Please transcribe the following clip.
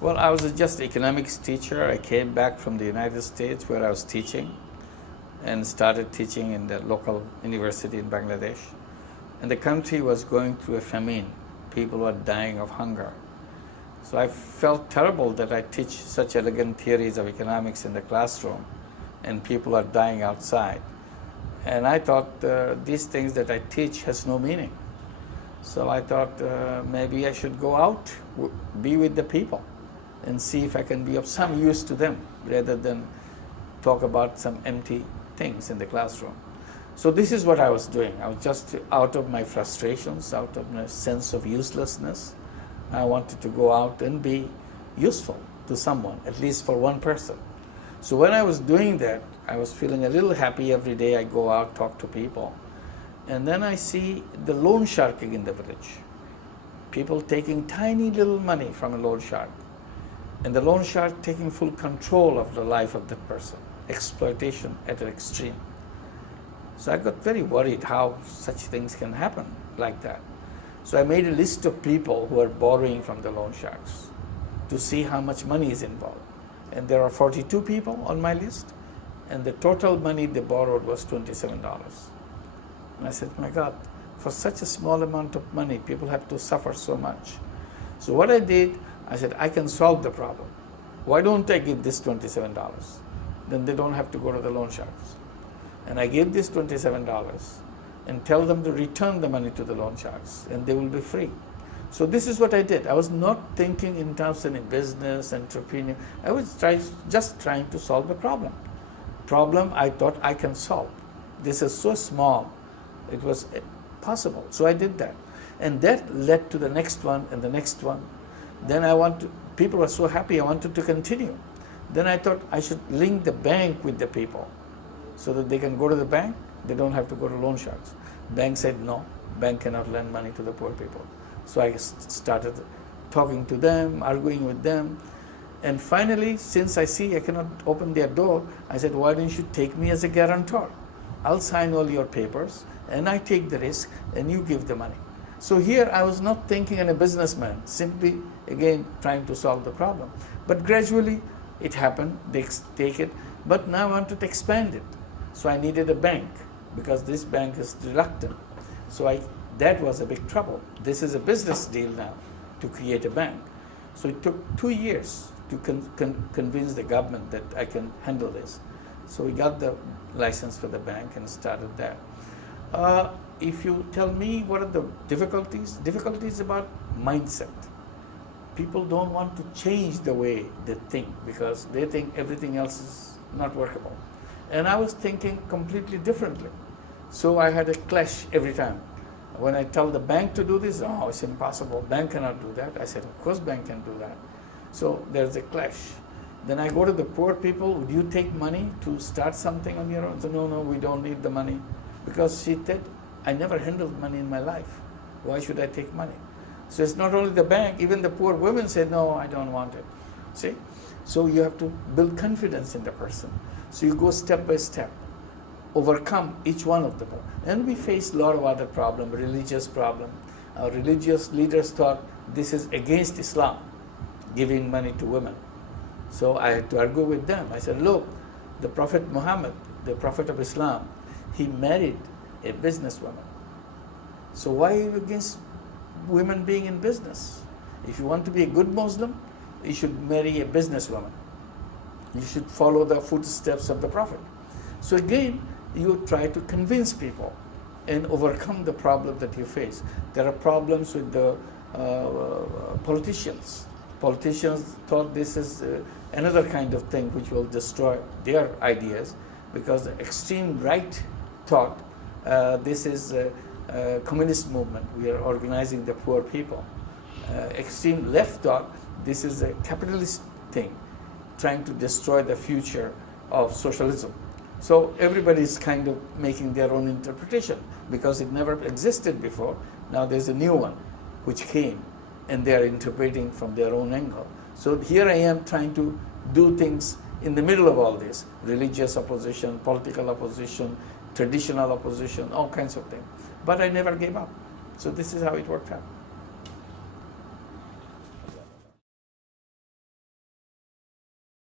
Well, I was just an economics teacher. I came back from the United States where I was teaching and started teaching in the local university in Bangladesh. And the country was going through a famine. People were dying of hunger. So I felt terrible that I teach such elegant theories of economics in the classroom and people are dying outside. And I thought these things that I teach has no meaning. So I thought maybe I should go out, be with the people and see if I can be of some use to them rather than talk about some empty things in the classroom. So this is what I was doing. I was just out of my frustrations, out of my sense of uselessness. I wanted to go out and be useful to someone, at least for one person. So when I was doing that, I was feeling a little happy every day. I go out, talk to people. And then I see the loan sharking in the village. People taking tiny little money from a loan shark. And the loan shark taking full control of the life of that person. Exploitation at an extreme. So I got very worried how such things can happen like that. So I made a list of people who are borrowing from the loan sharks to see how much money is involved. And there are 42 people on my list, and the total money they borrowed was $27. And I said, my God, for such a small amount of money, people have to suffer so much. So what I did, I said, I can solve the problem. Why don't I give this $27? Then they don't have to go to the loan sharks. And I gave this $27 and tell them to return the money to the loan sharks and they will be free. So this is what I did. I was not thinking in terms of business, entrepreneur. I was just trying to solve a problem. Problem I thought I can solve. This is so small, it was possible. So I did that. And that led to the next one and the next one. Then people were so happy, I wanted to continue. Then I thought I should link the bank with the people so that they can go to the bank, they don't have to go to loan sharks. Bank said no, bank cannot lend money to the poor people. So I started talking to them, arguing with them. And finally, since I see I cannot open their door, I said, why don't you take me as a guarantor? I'll sign all your papers and I take the risk and you give the money. So here I was not thinking as a businessman, simply again trying to solve the problem. But gradually it happened, they take it, but now I wanted to expand it. So I needed a bank because this bank is reluctant. So that was a big trouble. This is a business deal now to create a bank. So it took 2 years to convince the government that I can handle this. So we got the license for the bank and started that. If you tell me what are the difficulties about mindset. People don't want to change the way they think because they think everything else is not workable. And I was thinking completely differently. So I had a clash every time. When I tell the bank to do this, oh, it's impossible. Bank cannot do that. I said, of course bank can do that. So there's a clash. Then I go to the poor people, would you take money to start something on your own? So no, we don't need the money. Because she said, I never handled money in my life. Why should I take money? So it's not only the bank, even the poor women said, no, I don't want it. See? So you have to build confidence in the person. So you go step by step, overcome each one of them. And we faced a lot of other problems, religious problems. Our religious leaders thought this is against Islam, giving money to women. So I had to argue with them. I said, look, the Prophet Muhammad, the Prophet of Islam, he married a businesswoman. So why are you against women being in business? If you want to be a good Muslim, you should marry a businesswoman. You should follow the footsteps of the Prophet. So again, you try to convince people and overcome the problem that you face. There are problems with the politicians. Politicians thought this is another kind of thing which will destroy their ideas because the extreme right thought this is a communist movement. We are organizing the poor people. Extreme left thought this is a capitalist thing, trying to destroy the future of socialism. So everybody is kind of making their own interpretation because it never existed before. Now there's a new one which came and they are interpreting from their own angle. So here I am trying to do things in the middle of all this, religious opposition, political opposition, traditional opposition, all kinds of things. But I never gave up. So this is how it worked out.